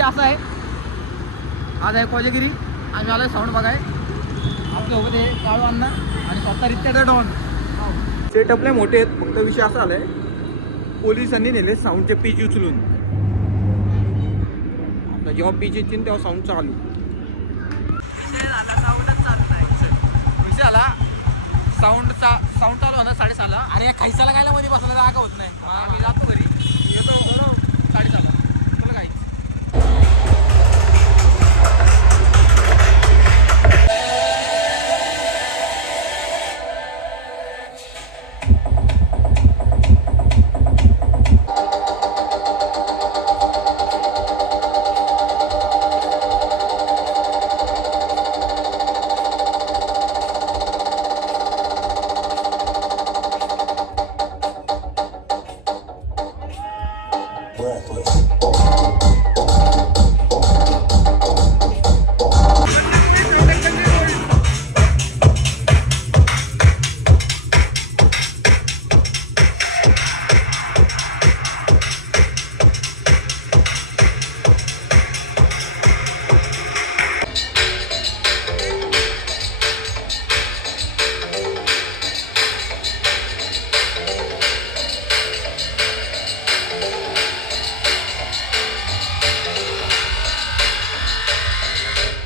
विषय असा आहे, आज आहे कोजागिरी, आम्ही आलोय साऊंड बघाय. आपल्यासोबत आहे काळू अण्णा आणि स्वतः रित्या डॉन. सेटअप लय मोठे आहेत, फक्त विषय असा आलाय पोलिसांनी नेले साऊंडचे पीच उचलून. आता जेव्हा पीच येतील तेव्हा साऊंड चालू. विषय आला साऊंड चालू होणार 6:30ला. अरे खायसाला गायला मध्ये बसला जागा होत नाही. आम्ही जातो घरी, येतो 6:30ला. तुला काय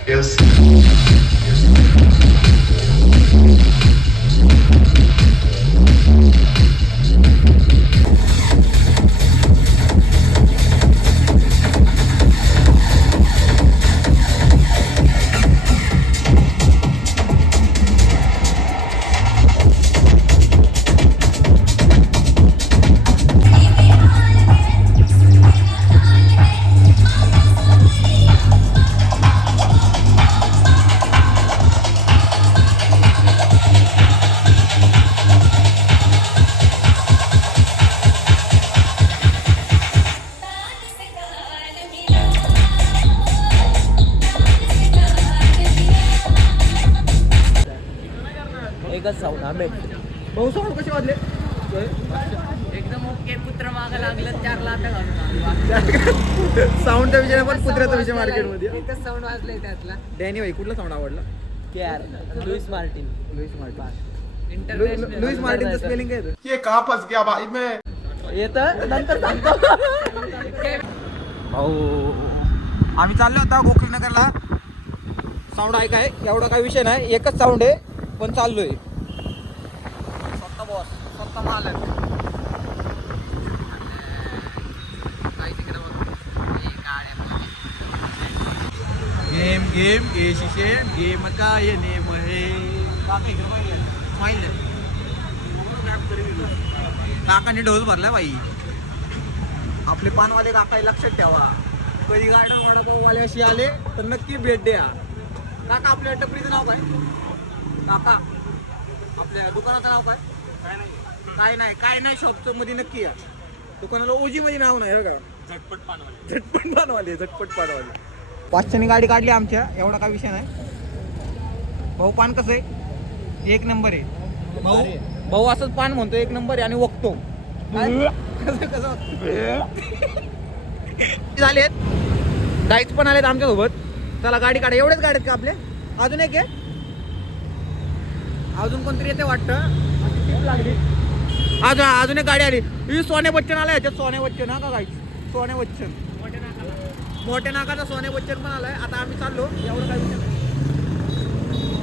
Yes. एकच साऊंड आंबे भाऊ. साऊंड कसे वाजले? एकदम ओके. पुत्र मागं लागलं 4 लाथा घालून. साऊंडचा विषय पण कुत्र्याचा विषय मार्केटमध्ये. एकच साऊंड वाजलंय त्यातला. डॅनी भाई कुठला साऊंड आवडला? Louis Martin. लुईस मार्टिनचं स्पेलिंग काय येतं? ये कहाँ फंस गया भाई मैं. येतं नंतर सांगतो. भाऊ आम्ही चाललो होता गोकुळनगरला. साऊंड ऐकाय एवढा काही विषय नाही, एकच साऊंड आहे पण चाललोय. स्वतः बॉस, स्वतः मालक. गेम ये शिशे गेम का ये नेम है. काकांनी ढोल भरला बाई. आपले पानवाले काका लक्षात ठेवा, कधी गार्डन वडापाववाले अशी आले तर नक्की भेट द्या. काका आपल्या टपरीचं नाव काय? काका आपल्या दुकानाचं नाव काय? काय नाही शॉपचं मध्ये नक्की या. दुकानाला ओजी मध्ये नाव नाही बघा. झटपट पानवाले. 500नी गाडी काढली आमच्या, एवढा काय विषय नाही. भाऊ पान कसं आहे? 1 नंबर आहे. भाऊ असंच पान म्हणतो 1 नंबर आहे आणि वकतो. कसं झालेत डाईच पण आलेत आमच्यासोबत. चला गाडी काढा. एवढेच गाड्या आहेत का आपले? अजून एक आहे, अजून कोणतरी येते वाटतं. अजून एक गाडी आली. ही सोने बच्चन आलाय. ह्याच्यात सोने बच्चन हा का गाई? सोने बच्चन मोठ्या नाकाचा सोने बच्चन पण आलाय. आता आम्ही चाललो. एवढं काय विषय.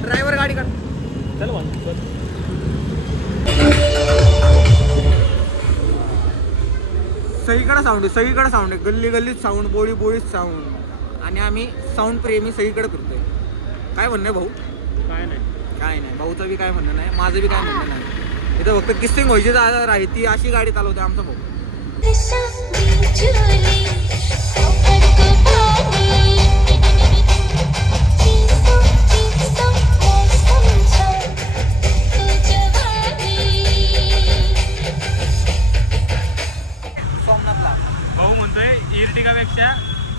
ड्रायव्हर गाडी काढ. चल सगळीकडे साऊंड आहे. गल्लीत साऊंड, बोळीत साऊंड. आणि आम्ही साऊंड प्रेमी सगळीकडे फिरतोय. काय म्हणणं आहे भाऊ? काय नाही भाऊचं बी काय म्हणणं नाही, माझं बी काय म्हणणं नाही. इथं फक्त किस्सिंग व्हायची जागा आहे, ती अशी गाडी चालवते आमचा भाऊ. भाऊ म्हणतोय इर्टिगापेक्षा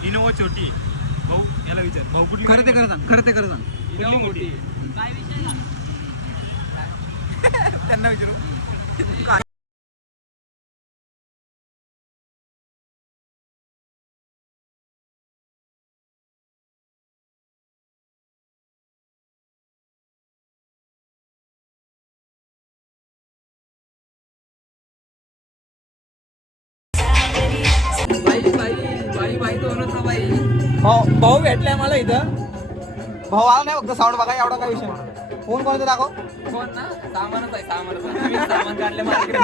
इनोवा छोटी. भाऊ याला विचार, भाऊ कुठली? खरं ते सांग. इनोवा मोठी. काय विषय? त्यांना विचारू. दोनच बाई. भाऊ भेटलाय मला इथं. भाऊ आला नाही फक्त साऊंड बघा एवढा काय विषय नाही. फोन कोणाचा दाखव. कोण ना सामानच आहे सामान. सामान काढले मार्केट.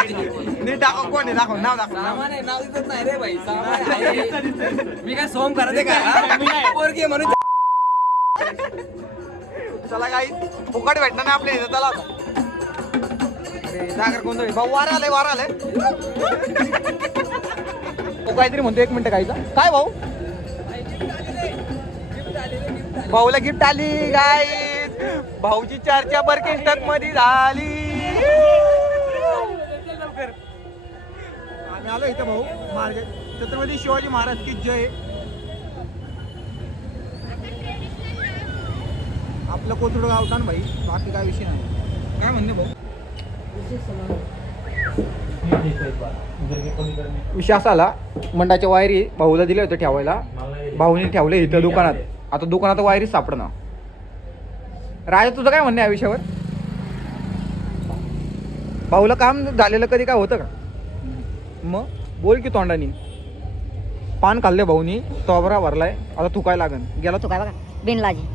नीट दाखव कोण आहे दाखव नाव दाखव. सामान आहे नाव दिसत नाही रे भाई. सामान आहे. मी काय सोम करते का पोरगी आहे म्हणून. चला काही फुकट भेटणार नाही आपल्या इथं. चला आता. अरे जागर कोणतं भाऊ वारा आले. तो काहीतरी म्हणतो 1 मिनिट काहीचा. काय भाऊ भाऊला गिफ्ट आली गाईज. भाऊची चर्चा बर्केस्टक मध्ये झाली. आम्ही आलो इथं भाऊ मार्केट. छत्रपती शिवाजी महाराज की जय. आपलं कोथरूड गावठाण भाई. बाकी काय विषय नाही. काय म्हणणे भाऊ. विषय असा आला मंडाच्या वायरी भाऊला दिल्या होत्या ठेवायला. भाऊने ठेवले इथं दुकानात. आता दुकानात वायरी सापडणार. राजा तुझं काय म्हणणं आहे या विषयावर. भाऊला काम झालेलं कधी काय होतं का. मग बोल की तोंडानी. पान खाल्ले भाऊनी. तोबरा भरलाय आता थुकाय लागन. गेला चुकाय बघा बिनलाजी.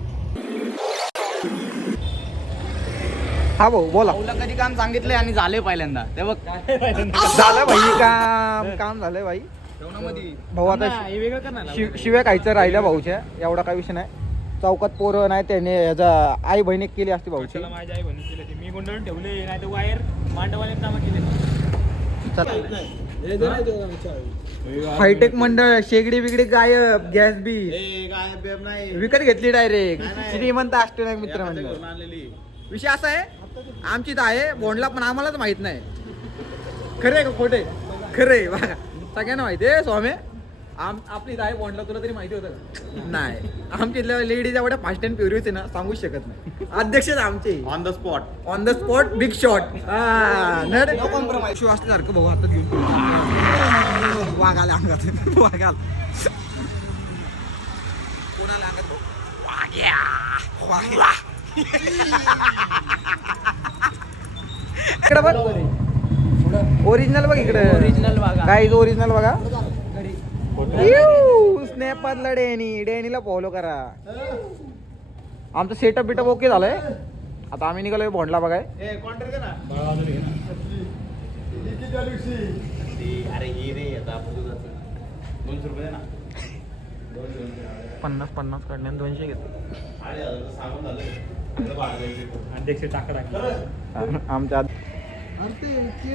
हा भाऊ बोला. भाऊला कधी काम सांगितलंय आणि झाले पहिल्यांदा ते बघ. झालं भाई काम झालंय भाई. भाऊ आता शिव्या खायचं राहिल्या भाऊच्या. एवढा काय विषय नाही. चौकात पोरं नाही त्याने याचा आई बहिणी केली असती भाऊची. माझ्या आई बहिणी केली. मी गुंडाळून ठेवले नाही तर वायर मांडवाले नामं केले. हायटेक मंडळ शेगडी बिगडी गायब. गॅस बी विकत घेतली डायरेक्ट. श्रीमंत अष्टनायक मित्र मंडळ. विषय असा आहे आमची तर आहे बोंडला पण आम्हालाच माहित नाही. खरे का खोटे. खरे बघा सगळ्यांना माहिती आहे स्वामी. आपली आहे बोंडला. तुला तरी माहिती होतं का. नाही आमची लेडीज एवढ्या फास्ट अँड फ्युरियस आहे ना सांगूच शकत नाही. अध्यक्ष आमचे on the spot big shot. Shiv असल्यासारखं भाऊ हातात घेऊन वाघ आले अंगात. वाघ आला कोणाला अंगात भाऊ. वाघ्या इकडे बघ. ओरिजिनल बघ इकडे. ओरिजिनल बघा. काय ओरिजिनल बघा. स्नॅपमधला डेनीला फॉलो करा. आमचं सेटअप बिटअप ओके झालंय. आता आम्ही निघालोय भोंडला बघाय. 50 काढण्या 200 घेतो. अध्यक्ष टाका आमच्या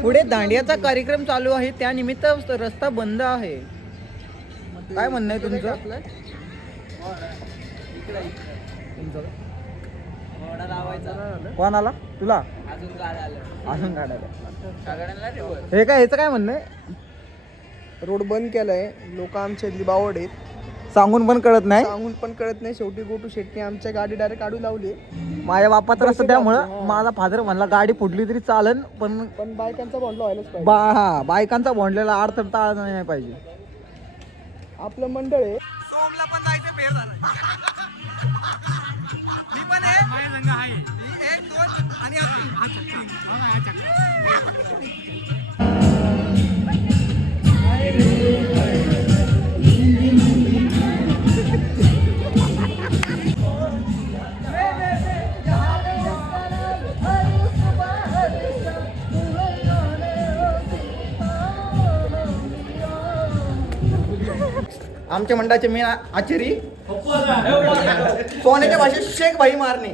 पुढे दांडियाचा कार्यक्रम चालू आहे. त्यानिमित्त रस्ता बंद आहे. काय म्हणणं आहे तुमचं. घोडा लावायचा. कोण आला तुला. अजून गाड्या आल्या. अजून काढायला सगळ्यांना रिव्हर्स. हे काय ह्याचं काय म्हणणं आहे. रोड बंद केलाय. लोक आमच्या इथली बावड आहेत. सांगून पण कळत नाही. सांगून पण कळत नाही. शेवटी गोटू शेटने आमच्या गाडी डायरेक्ट काढू लावली. माझ्या बापात रस्ता त्यामुळं माझा फादर म्हणला गाडी फुटली तरी चालन पण बायकांचा बॉन्ड व्हायलाच पाहिजे. बायकांचा भोंडलेला अर्थ टाळला नाही पाहिजे. आपलं मंडळ आहे. सोमला पण जायचं फेर झालं. मी पण आहे. माझ्या संघ आहे. 1 2 आणि आमच्या मंडळाचे मेन आचारी सोन्याच्या भाषेत शेख भाई मारणे.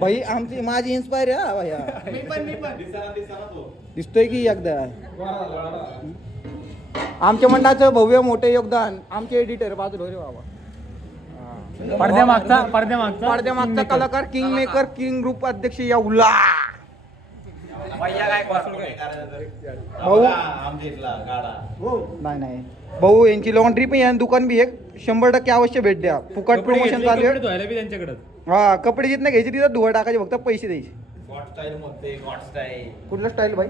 भाई आमची माझी इन्स्पायर आहे भैया. दिसतोय की एकदा. आमच्या मंडळाचं भव्य मोठे योगदान आमचे एडिटर बाजूला रे बाबा. पडद्यामागचा कलाकार किंग मेकर किंग ग्रुप अध्यक्ष याउला भाऊ. नाही भाऊ यांची लॉन्ड्री पण आहे. दुकान बी एक 100% अवश्य भेट द्या. फुकट प्रमोशन चालू आहे. त्यांच्याकडे हा कपडे जिथनं घ्यायचे तिथं धुवा टाकायचे फक्त पैसे द्यायचे. कुठलं स्टाईल भाई.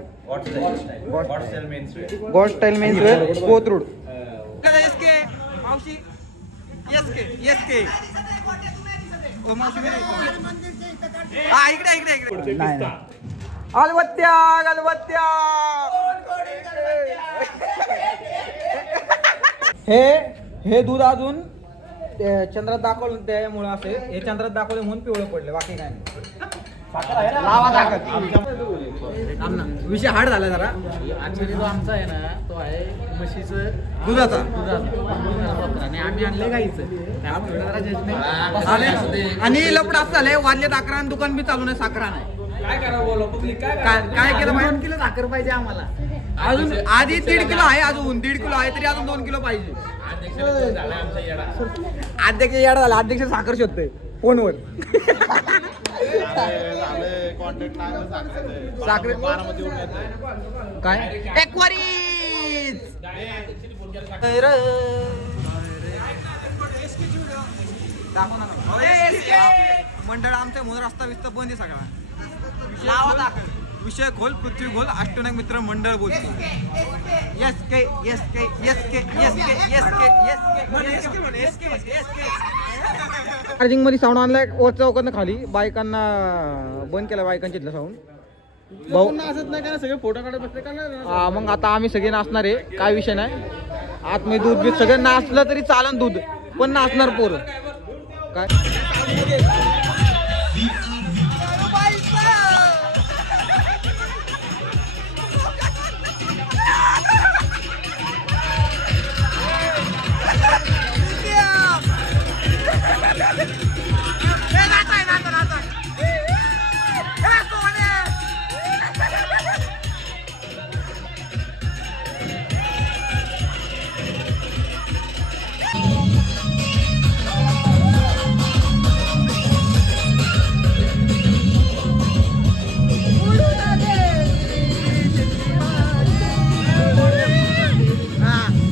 God style men's wear Kothrud. अलबत्त्या गलबत्त्या हे दूध अजून ते चंद्रात दाखवलं त्यामुळे असे हे चंद्रात दाखवले म्हणून पिवळं पडले बाकी काय नाही लावा दाखल विषय हार्ड झाला जरा ऍक्च्युली जो आमचा आहे ना तो आहे म्हशीचं दुधाचा आणि आम्ही आणले गाईचं त्यामुळे जरा judgment. आणि लपड असं झालंय वाजले 11 आणि दुकान बी चालू नाही साखरा नाही काय करावं बोलो पब्लिक काय काय केलं पाहिजे 2 किलो साखर पाहिजे आम्हाला अजून आधी 1.5 किलो आहे अजून 1.5 किलो आहे तरी अजून 2 किलो पाहिजे अध्यक्ष येडा झाला अध्यक्ष साखर शोधतोय फोनवर साखर काय एक्वारीज मंडळ आमच्या म्हणून रस्ता विस्ता बंद आहे सगळा लावा दाखल विषय खोल पृथ्वी खोल अष्टनायक मित्र मंडळ बोलतो यस के यस के यस के यस के यस के यस के चार्जिंग मध्ये साऊंड आणलाय वर चौकात खाली बायकांना बंद केला बायकांच्या इथलं साऊंड भाऊ नाचत नाही का सगळे फोटो काढत बसते का मग आता आम्ही सगळे नाचणार आहे काय विषय नाही आतमध्ये दूध बीत सगळं नाचलं तरी चालन दूध पण नाचणार पोर काय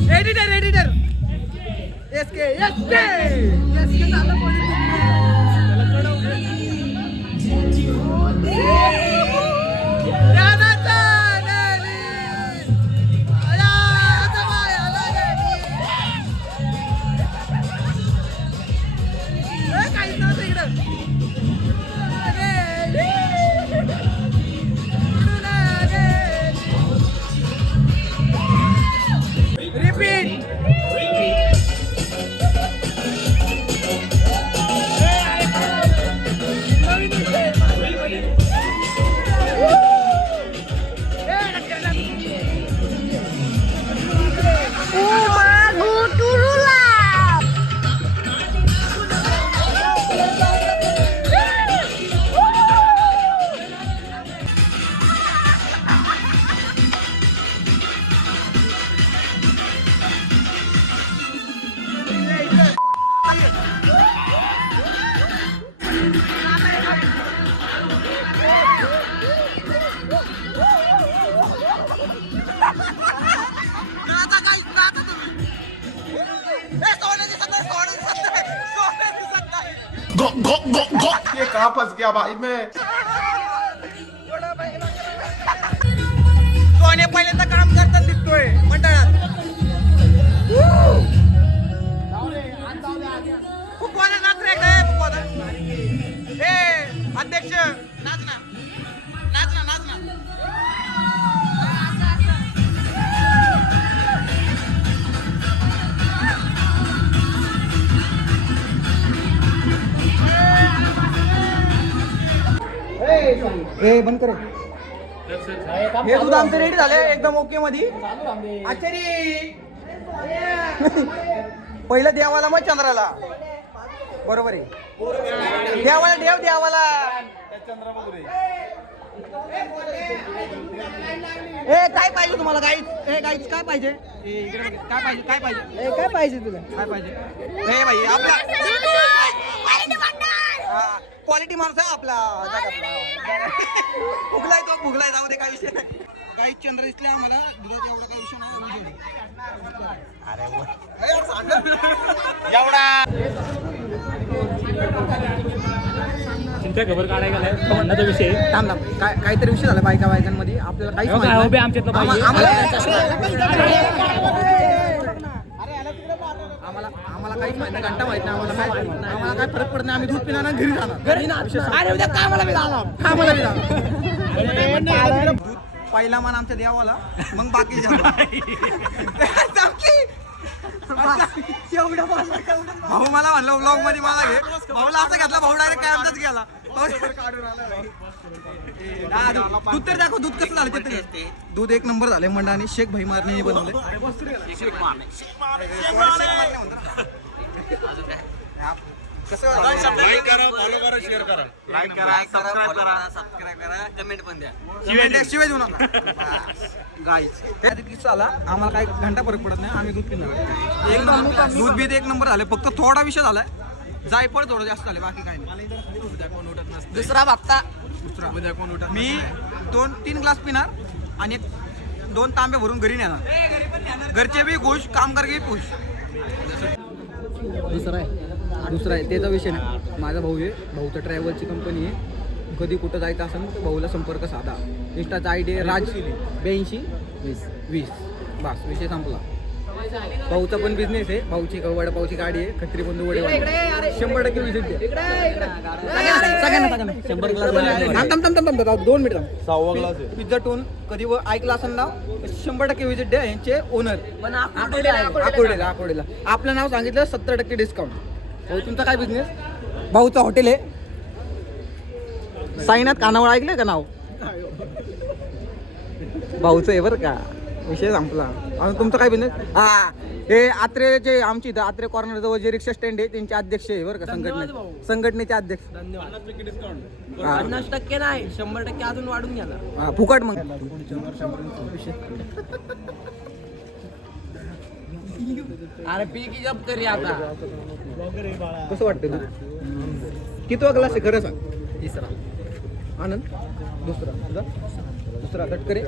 एडिटर एसके ये कहाँ फंस गया भाई मैं सोने पहिल्यांदा काम करताना दिसतोय मंडळात खूप कोणा नाच रे काय ए अध्यक्ष नाच ना नाच ना नाच ना ए बंद करे हे दूध आमचे रेडी झाले एकदम ओके मध्ये आचारी पहिलं देवाला मग चंद्राला बरोबर आहे देवाला देवाला ए काय पाहिजे तुम्हाला गाईच ए गाईच काय पाहिजे ए इकडे बघ. काय पाहिजे काय पाहिजे तुला काय पाहिजे हे भाई आपला क्वालिटी माणूस आहे आपला फुगलाय जाऊ दे काय विषय नाही काही चंद्र दिसले आम्हाला दुधात एवढा काही विषय नाही एवढा चिंता खबर काढायला गेलाय म्हणण्याचा विषय थांब काहीतरी विषय झाला बायकांमध्ये आपल्याला काहीच माहित नाही. आम्हाला काहीच माहित नाही घंटा माहित नाही आम्हाला काय फरक पडत नाही आम्ही दूध पिणार घरी जाणार कामाला बी जाणार दूध पहिला मान आमच्या देवाला मग बाकी भाऊ मला म्हणलं ब्लॉग मध्ये मला घे भाऊला असं घेतला भाऊ डायरेक्ट काय आमचाच गेला दूध तर दाखव दूध कसं झालं ते तरी. दूध एक नंबर झाले मंडळाने शेख भाई मारणे बनवले कसं कमेंट पण द्या. शिवाय देऊ नका गाईच किस्सा आला आम्हाला काय घंटा फरक पडत नाही आम्ही दूध पिणार एक नंबर दूध बीत एक नंबर झाले फक्त थोडा विषय झालाय जायफळ थोडं जास्त झाले बाकी काय नाही. दुसरा बघता दुसरा मी 2-3 ग्लास पिणार आणि 2 तांबे भरून घरी नेणार घरचे बी खुश कामगार बी खुश. दुसरा आहे त्याचा विषय नाही माझा भाऊ आहे भाऊचं ट्रॅव्हलची कंपनी आहे कधी कुठं जायचं असेल तर भाऊला संपर्क साधा इंस्टाचा आय डी आहे राज 8220 बस विषय संपला. भाऊचा पण बिझनेस आहे भाऊची वडापावची गाडी आहे खत्री बंधू वडे 100% विजिट द्या सगळ्यांना 100 ग्लास 2 मिनिट पिझ्झा टोन कधी ऐकला असेल ना 100% विजिट द्या यांचे ओनर पण आकोर्डीला आपलं नाव सांगितलं 70% डिस्काउंट. भाऊ तुमचा काय बिझनेस भाऊचं हॉटेल आहे साईनाथ कानावळ ऐकलंय का नाव भाऊचं आहे बरं का विषय संपला. आणि तुमचं काय बिझनेस हा हे आत्रेचे आमची इथं आत्रे कॉर्नर जवळ जे रिक्षा स्टँड आहे त्यांचे अध्यक्ष आहे बरं का संघटनेचे अध्यक्ष 50% नाही 100% अजून वाढून घ्या फुकट मग अरे पी की जब करी आता कसं वाटतं तू कितवा क्लास आहे खरं सांग. तिसरा आनंद दुसरा तटकरे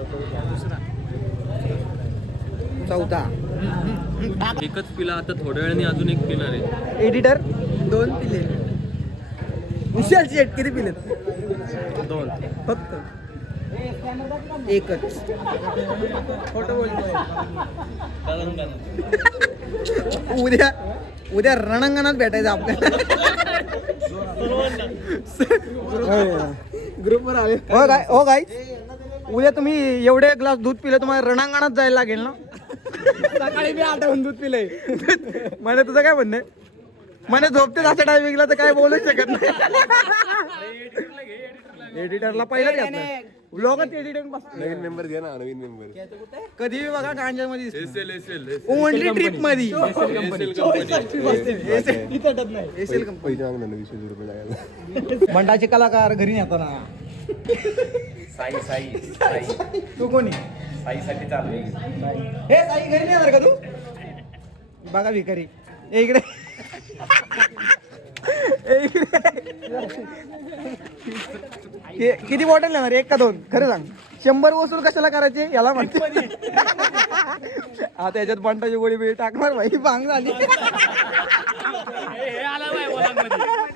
चौथा एकच पिला आता थोड्या वेळाने अजून एक पिणार आहे. एडिटर 2 पिले विशाल शेट किती पिले 2 फक्त एकच खोटं बोलतो उद्या रणांगणात भेटायचं आपल्याला ग्रुपवर आले हो गाय उद्या तुम्ही एवढे ग्लास दूध पिले तुम्हाला रणांगणात जायला लागेल ना. सकाळी मी आठवून दूध पिलंय म्हणे तुझं काय म्हणणं म्हणे झोपते असं टायमिंगला तर काय बोलूच शकत नाही. एडिटरला पहिलं घ्यायचं ब्लॉगच एडिटर नवीन मेंबर घ्या ना नवीन मेंबर कधी बघा गांजामध्ये ओनली ट्रिप मध्ये एसएल कंपनी पैसे मागणार ना 20 रुपये लागायला. मंडाचे कलाकार घरी नेतो ना साई तू कोणी साईसाठी चालू आहे. हे साई घरी नाही येणार का तू बघा भिकारी इकडे किती बॉटल नेणार 1 का 2 खरं सांग 100 वसूल कशाला करायचे याला म्हणते आता याच्यात बंटाची गोळी बिळी टाकणार भाई भांग झाली